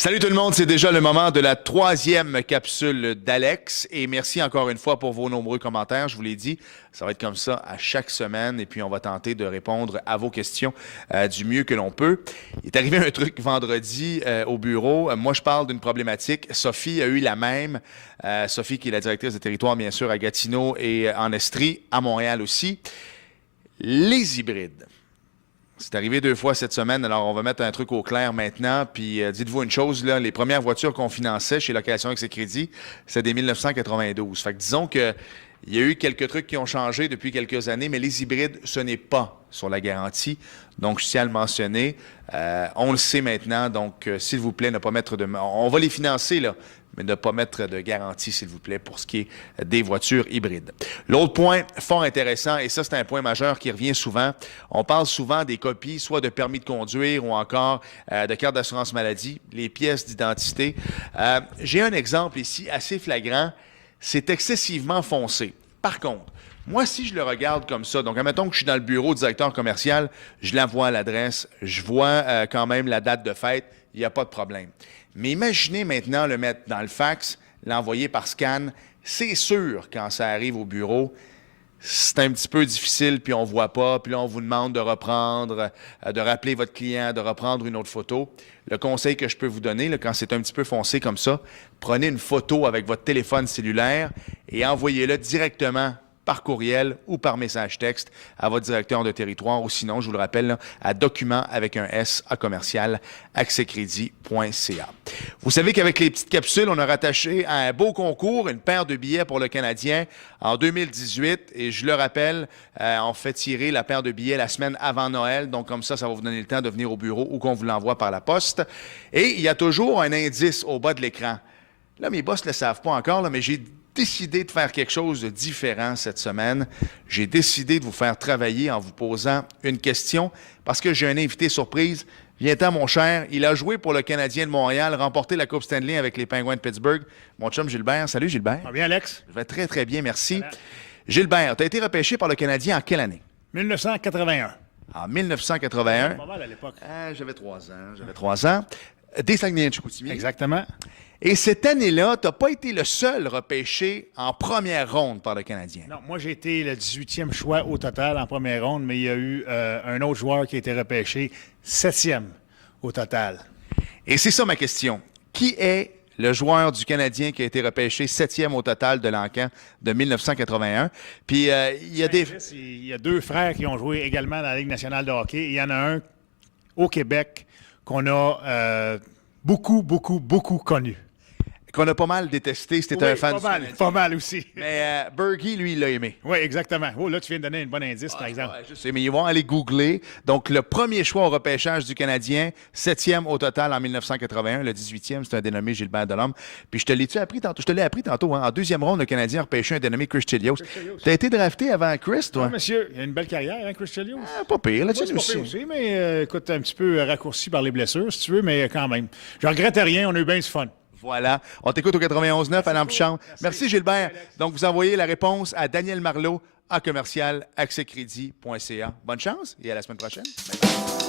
Salut tout le monde, c'est déjà le moment de la troisième capsule d'Alex et merci encore une fois pour vos nombreux commentaires. Je vous l'ai dit, ça va être comme ça à chaque semaine et puis on va tenter de répondre à vos questions du mieux que l'on peut. Il est arrivé un truc vendredi au bureau. Moi, je parle d'une problématique. Sophie a eu la même. Sophie qui est la directrice de territoire, bien sûr, à Gatineau et en Estrie, à Montréal aussi. Les hybrides. C'est arrivé 2 fois cette semaine, alors on va mettre un truc au clair maintenant. Puis dites-vous une chose, là, les premières voitures qu'on finançait chez Location Accès Crédit, c'est des 1992. Fait que disons qu'il y a eu quelques trucs qui ont changé depuis quelques années, mais les hybrides, ce n'est pas sur la garantie. Donc, je tiens à le mentionner. On le sait maintenant, donc s'il vous plaît, ne pas mettre de... On va les financer, là, mais ne pas mettre de garantie, s'il vous plaît, pour ce qui est des voitures hybrides. L'autre point fort intéressant, et ça, c'est un point majeur qui revient souvent, on parle souvent des copies, soit de permis de conduire ou encore de carte d'assurance maladie, les pièces d'identité. J'ai un exemple ici assez flagrant, c'est excessivement foncé. Par contre, moi, si je le regarde comme ça, donc admettons que je suis dans le bureau du directeur commercial, je la vois à l'adresse, je vois quand même la date de fête, il n'y a pas de problème. Mais imaginez maintenant le mettre dans le fax, l'envoyer par scan. C'est sûr, quand ça arrive au bureau, c'est un petit peu difficile, puis on ne voit pas, puis là, on vous demande de reprendre, de rappeler votre client, de reprendre une autre photo. Le conseil que je peux vous donner, là, quand c'est un petit peu foncé comme ça, prenez une photo avec votre téléphone cellulaire et envoyez-le directement par courriel ou par message texte à votre directeur de territoire ou sinon, je vous le rappelle, là, à document avec un S à commercial accèscrédit.ca. Vous savez qu'avec les petites capsules, on a rattaché à un beau concours une paire de billets pour le Canadien en 2018 et je le rappelle, on fait tirer la paire de billets la semaine avant Noël, donc comme ça va vous donner le temps de venir au bureau ou qu'on vous l'envoie par la poste. Et il y a toujours un indice au bas de l'écran. Là, mes boss ne le savent pas encore, là, mais j'ai décidé de faire quelque chose de différent cette semaine. J'ai décidé de vous faire travailler en vous posant une question parce que j'ai un invité surprise. Viens-t'en, mon cher. Il a joué pour le Canadien de Montréal, remporté la Coupe Stanley avec les Penguins de Pittsburgh. Mon chum Gilbert. Salut, Gilbert. Ça va bien, Alex? Je vais très, très bien, merci. Gilbert, tu as été repêché par le Canadien en quelle année? 1981. En 1981. Pas mal à l'époque. J'avais 3 ans. Des Saguenay-Chicoutimi. Exactement. Et cette année-là, tu n'as pas été le seul repêché en première ronde par le Canadien. Non, moi, j'ai été le 18e choix au total en première ronde, mais il y a eu un autre joueur qui a été repêché 7e au total. Et c'est ça ma question. Qui est le joueur du Canadien qui a été repêché 7e au total de l'encan de 1981? Puis il y a des... Il y a 2 frères qui ont joué également dans la Ligue nationale de hockey. Il y en a un au Québec qu'on a beaucoup connu. Qu'on a pas mal détesté, c'était un fan du Canadien. Pas mal aussi. Mais Bergie, lui, il l'a aimé. Oui, exactement. Oh, là, tu viens de donner un bon indice, par exemple. Ouais, je sais, mais ils vont aller googler. Donc, le premier choix au repêchage du Canadien, 7e au total en 1981. Le 18e, c'est un dénommé Gilbert Delhomme. Puis, je te l'ai appris tantôt. Hein? En 2e ronde, le Canadien a repêché un dénommé Chris Chelios. Tu as été drafté avant Chris, toi? Oui, monsieur. Il a une belle carrière, hein, Chris Chelios? Pas pire, là, Moi, c'est pas pire aussi, mais écoute, un petit peu raccourci par les blessures, si tu veux, mais quand même. Je regrette rien, on a eu bien du fun. Voilà. On t'écoute au 91.9 à l'Ampicham. Merci, Gilbert. Donc, vous envoyez la réponse à Daniel Marleau à commercial accèscrédit.ca. Bonne chance et à la semaine prochaine. Bye bye.